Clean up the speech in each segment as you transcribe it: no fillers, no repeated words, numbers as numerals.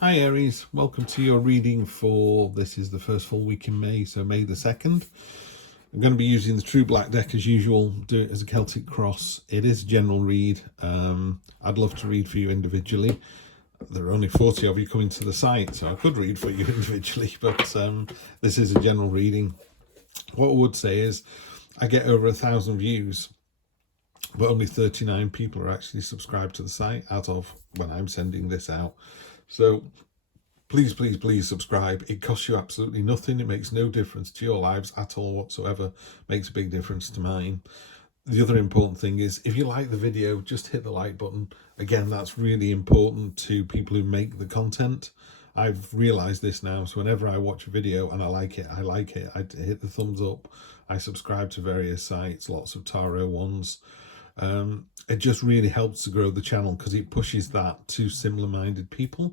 Hi Aries, welcome to your reading for, this is the first full week in May, so May the 2nd. I'm going to be using the True Black deck as usual, do it as a Celtic cross. It is a general read. I'd love to read for you individually. There are only 40 of you coming to the site, so I could read for you individually, but this is a general reading. What I would say is I get over 1,000 views, but only 39 people are actually subscribed to the site as of when I'm sending this out. So please, please, please subscribe. It costs you absolutely nothing. It makes no difference to your lives at all whatsoever. It makes a big difference to mine. The other important thing is, if you like the video, just hit the like button. Again, that's really important to people who make the content. I've realized this now, so whenever I watch a video and I like it, I hit the thumbs up. I subscribe to various sites, lots of tarot ones. It just really helps to grow the channel because it pushes that to similar-minded people.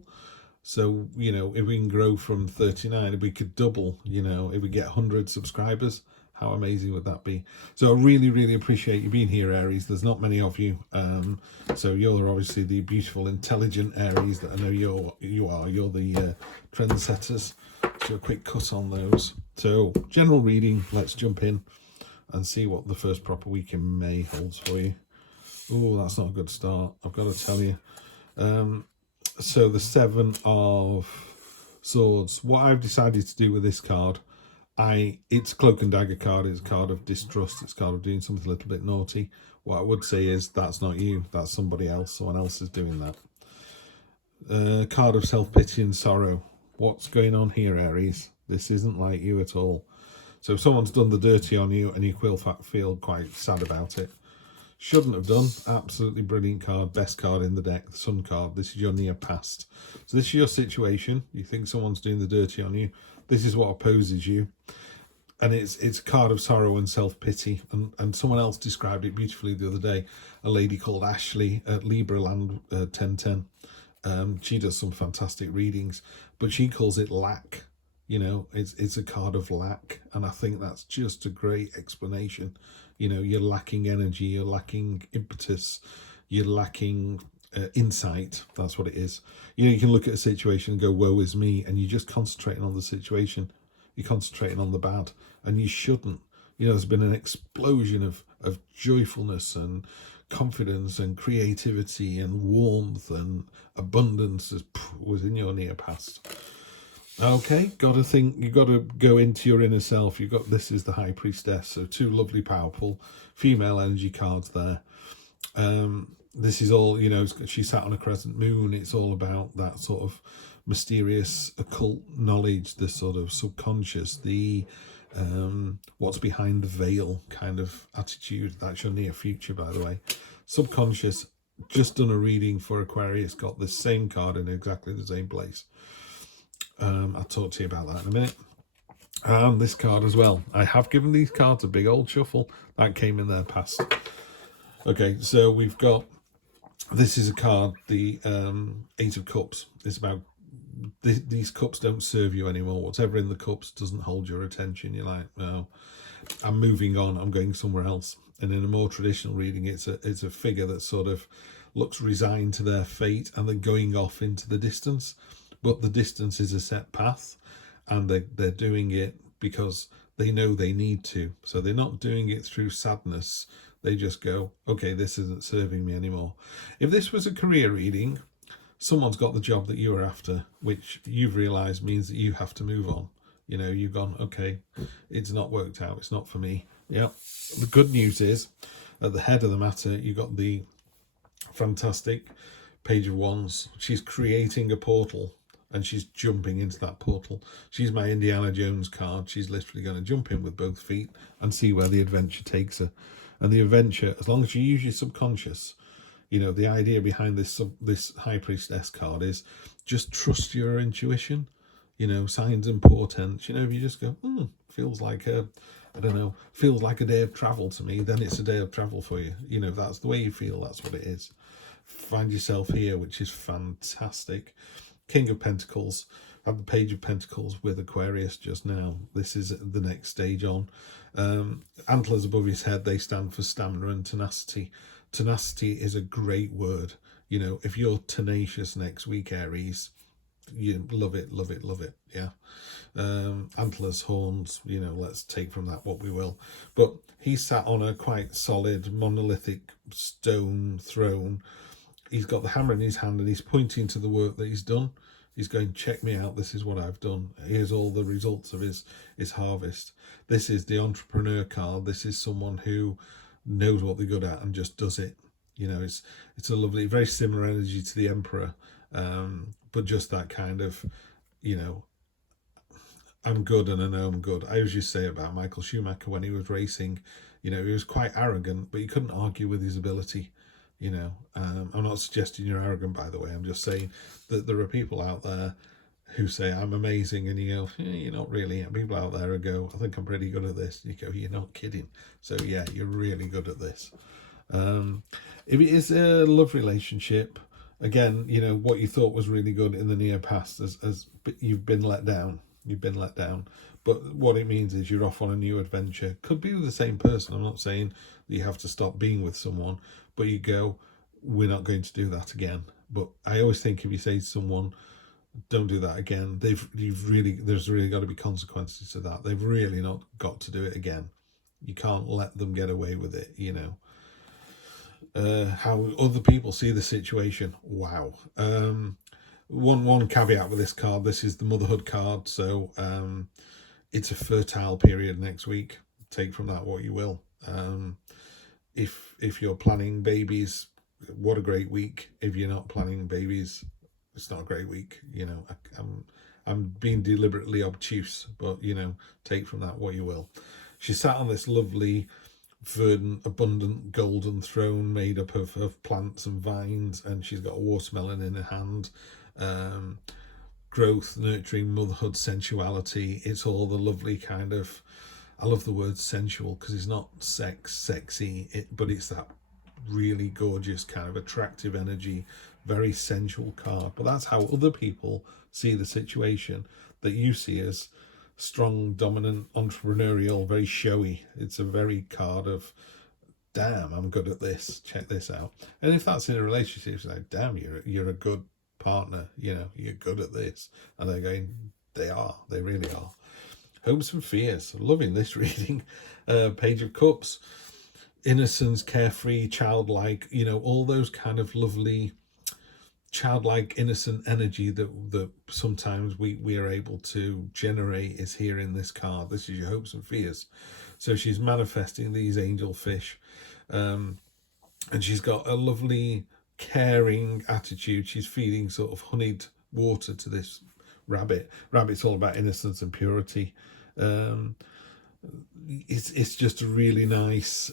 So, you know, if we can grow from 39, if we could double, you know, if we get 100 subscribers, how amazing would that be? So I really, really appreciate you being here, Aries. There's not many of you. So you're obviously the beautiful, intelligent Aries that I know you are. You're the trendsetters. So a quick cut on those. So general reading, let's jump in and see what the first proper week in May holds for you. Oh, that's not a good start, I've got to tell you. So the Seven of Swords. What I've decided to do with this card, it's a Cloak and Dagger card. It's a card of distrust. It's a card of doing something a little bit naughty. What I would say is that's not you. That's somebody else. Someone else is doing that. Card of self-pity and sorrow. What's going on here, Aries? This isn't like you at all. So if someone's done the dirty on you and you feel quite sad about it, shouldn't have done. Absolutely brilliant card. Best card in the deck. The Sun card. This is your near past. So this is your situation. You think someone's doing the dirty on you. This is what opposes you. And it's a card of sorrow and self-pity. And someone else described it beautifully the other day. A lady called Ashley at Libraland 1010. She does some fantastic readings. But she calls it lack. You know, it's a card of lack. And I think that's just a great explanation. You know, you're lacking energy, you're lacking impetus, you're lacking insight. That's what it is. You know, you can look at a situation and go, woe is me, and you're just concentrating on the situation. You're concentrating on the bad, and you shouldn't. You know, there's been an explosion of joyfulness and confidence and creativity and warmth and abundance was in your near past. Okay, got to think, you've got to go into your inner self. This is the High Priestess, so two lovely, powerful female energy cards there. This is all, you know, she sat on a crescent moon. It's all about that sort of mysterious occult knowledge, the sort of subconscious, the what's behind the veil kind of attitude. That's your near future, by the way. Subconscious. Just done a reading for Aquarius, got the same card in exactly the same place. I'll talk to you about that in a minute. And this card as well. I have given these cards a big old shuffle. That came in their past. Okay, so we've got, this is a card, the Eight of Cups. It's about, these cups don't serve you anymore. Whatever in the cups doesn't hold your attention. You're like, no, I'm moving on. I'm going somewhere else. And in a more traditional reading, it's a figure that sort of looks resigned to their fate and they're going off into the distance. But the distance is a set path, and they're doing it because they know they need to. So they're not doing it through sadness. They just go, okay, this isn't serving me anymore. If this was a career reading, someone's got the job that you were after, which you've realised means that you have to move on. You know, you've gone, okay, it's not worked out. It's not for me. Yeah. The good news is, at the head of the matter, you've got the fantastic Page of Wands. She's creating a portal. And she's jumping into that portal. She's my Indiana Jones card. She's literally going to jump in with both feet and see where the adventure takes her. And the adventure, as long as you use your subconscious, you know, the idea behind this High Priestess card is just trust your intuition. You know, signs and portents. You know, if you just go, feels like I don't know, feels like a day of travel to me, then it's a day of travel for you. You know, if that's the way you feel, that's what it is. Find yourself here, which is fantastic. King of Pentacles. I have the Page of Pentacles with Aquarius just now. This is the next stage on. Antlers above his head, they stand for stamina and tenacity. Tenacity is a great word. You know, if you're tenacious next week, Aries, you love it, love it, love it. Yeah. Antlers, horns, you know, let's take from that what we will. But he sat on a quite solid monolithic stone throne. He's got the hammer in his hand and he's pointing to the work that he's done. He's going, check me out, this is what I've done. Here's all the results of his harvest. This is the entrepreneur card. This is someone who knows what they're good at and just does it. You know, it's a lovely, very similar energy to the Emperor, but just that kind of, you know, I'm good and I know I'm good. I always used to say about Michael Schumacher when he was racing, you know, he was quite arrogant, but he couldn't argue with his ability. You know, I'm not suggesting you're arrogant, by the way. I'm just saying that there are people out there who say I'm amazing, and you go, you're not really. And people out there who go, I think I'm pretty good at this. And you go, you're not kidding. So yeah, you're really good at this. If it is a love relationship, again, you know, what you thought was really good in the near past, as you've been let down. You've been let down. But what it means is you're off on a new adventure. Could be with the same person. I'm not saying that you have to stop being with someone, but you go, we're not going to do that again. But I always think if you say to someone, don't do that again, there's really got to be consequences to that. They've really not got to do it again. You can't let them get away with it, you know. How other people see the situation, wow. One caveat with this card, this is the motherhood card, so it's a fertile period next week. Take from that what you will. If you're planning babies, what a great week. If you're not planning babies, it's not a great week. You know, I'm being deliberately obtuse, but you know, take from that what you will. She sat on this lovely, verdant, abundant golden throne made up of plants and vines, and she's got a watermelon in her hand. Growth, nurturing, motherhood, sensuality. It's all the lovely kind of, I love the word sensual because it's not sexy, but it's that really gorgeous kind of attractive energy, very sensual card. But that's how other people see the situation that you see as strong, dominant, entrepreneurial, very showy. It's a very card of, damn, I'm good at this, check this out. And if that's in a relationship, it's like, damn, you're a good partner, you know, you're good at this. And they're going, they really are. Hopes and fears, loving this reading. Page of Cups, innocence, carefree, childlike, you know, all those kind of lovely childlike, innocent energy that sometimes we are able to generate is here in this card. This is your hopes and fears. So she's manifesting these angel fish, and she's got a lovely caring attitude. She's feeding sort of honeyed water to this rabbit. Rabbit's all about innocence and purity. It's just a really nice,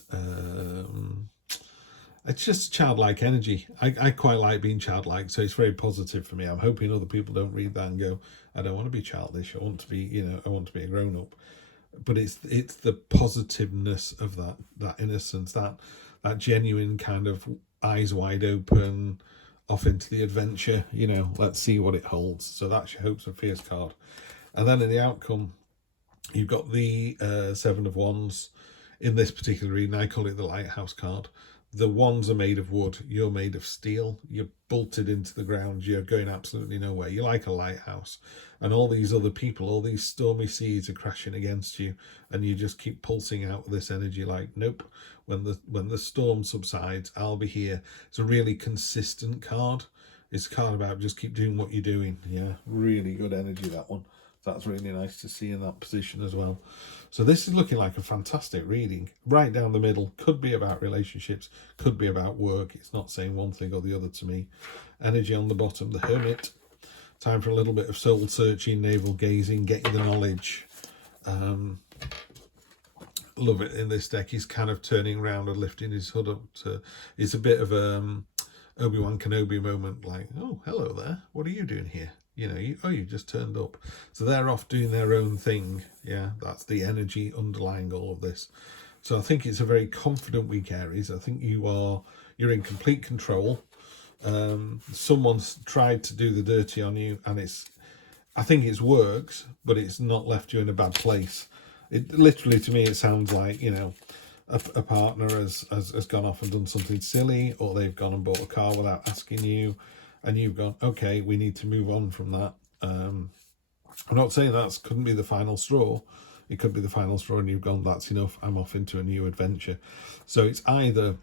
it's just childlike energy. I quite like being childlike, so it's very positive for me. I'm hoping other people don't read that and go, I don't want to be childish. I want to be, you know, I want to be a grown up. But it's the positiveness of that innocence, that genuine kind of eyes wide open, off into the adventure, you know, let's see what it holds. So that's your hopes and fears card. And then in the outcome, you've got the Seven of Wands. In this particular reading, I call it the Lighthouse card. The wands are made of wood, you're made of steel, you're bolted into the ground, you're going absolutely nowhere. You're like a lighthouse, and all these other people, all these stormy seas are crashing against you, and you just keep pulsing out with this energy like, nope, when the storm subsides, I'll be here. It's a really consistent card. It's a card about just keep doing what you're doing. Yeah, really good energy, that one. That's really nice to see in that position as well. So this is looking like a fantastic reading. Right down the middle. Could be about relationships. Could be about work. It's not saying one thing or the other to me. Energy on the bottom. The Hermit. Time for a little bit of soul searching, navel gazing, getting the knowledge. Love it in this deck. He's kind of turning around and lifting his hood up. It's a bit of Obi-Wan Kenobi moment. Like, oh, hello there. What are you doing here? You know, you just turned up. So they're off doing their own thing. Yeah, that's the energy underlying all of this. So I think it's a very confident week, Aries. I think you're in complete control. Someone's tried to do the dirty on you, and I think it's worked, but it's not left you in a bad place. It literally, to me, it sounds like, you know, a partner has gone off and done something silly, or they've gone and bought a car without asking you. And you've gone, okay, we need to move on from that. I'm not saying that couldn't be the final straw. It could be the final straw and you've gone, that's enough, I'm off into a new adventure. So it's either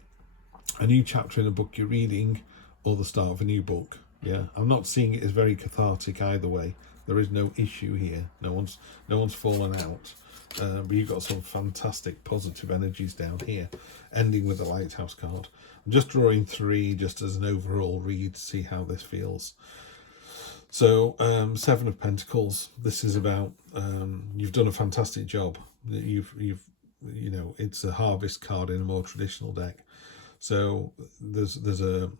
a new chapter in a book you're reading or the start of a new book. Yeah, I'm not seeing it as very cathartic either way. There is no issue here. No one's fallen out. But you've got some fantastic positive energies down here, ending with the Lighthouse card. I'm just drawing 3 just as an overall read to see how this feels. So 7 of Pentacles. This is about you've done a fantastic job. You've you know, it's a harvest card in a more traditional deck. So there's a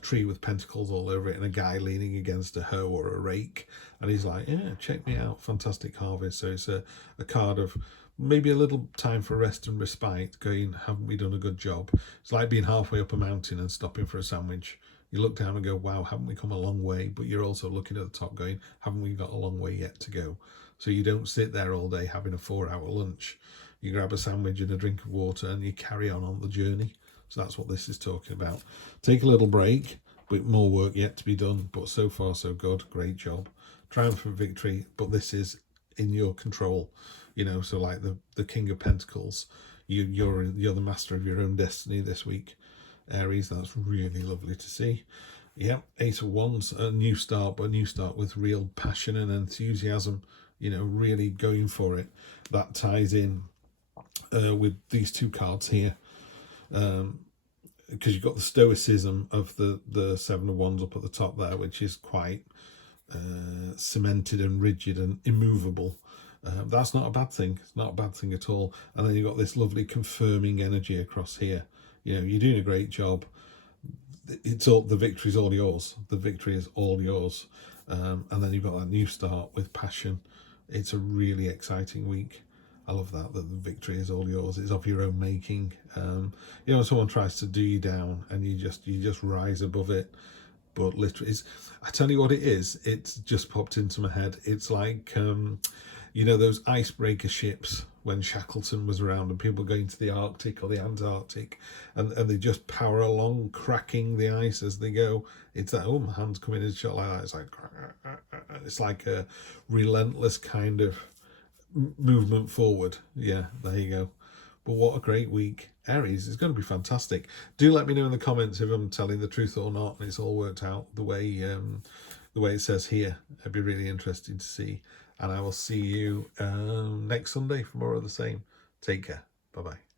tree with pentacles all over it and a guy leaning against a hoe or a rake, and he's like, yeah, check me out, fantastic harvest. So it's a card of maybe a little time for rest and respite, going, haven't we done a good job? It's like being halfway up a mountain and stopping for a sandwich. You look down and go, wow, haven't we come a long way? But you're also looking at the top going, haven't we got a long way yet to go? So you don't sit there all day having a 4-hour lunch. You grab a sandwich and a drink of water and you carry on the journey. So that's what this is talking about. Take a little break, but more work yet to be done. But so far, so good. Great job. Triumphant victory, but this is in your control. You know, so like the King of Pentacles, you're the master of your own destiny this week, Aries. That's really lovely to see. Yeah, 8 of Wands, a new start, but a new start with real passion and enthusiasm. You know, really going for it. That ties in with these 2 cards here. Because you've got the stoicism of the 7 of Wands up at the top there, which is quite cemented and rigid and immovable. That's not a bad thing. It's not a bad thing at all. And then you've got this lovely confirming energy across here. You know, you're doing a great job. It's all, the victory is all yours. The victory is all yours. And then you've got that new start with passion. It's a really exciting week. I love that the victory is all yours. It's of your own making. You know, someone tries to do you down and you just rise above it. But literally, I tell you what it is. It's just popped into my head. It's like, you know, those icebreaker ships when Shackleton was around and people going to the Arctic or the Antarctic and they just power along, cracking the ice as they go. It's that, oh, my hand's coming in a shot like that. It's like a relentless kind of movement forward. Yeah, there you go. But what a great week. Aries, it's going to be fantastic. Do let me know in the comments if I'm telling the truth or not and it's all worked out the way it says here. It'd be really interesting to see. And I will see you next Sunday for more of the same. Take care. Bye-bye.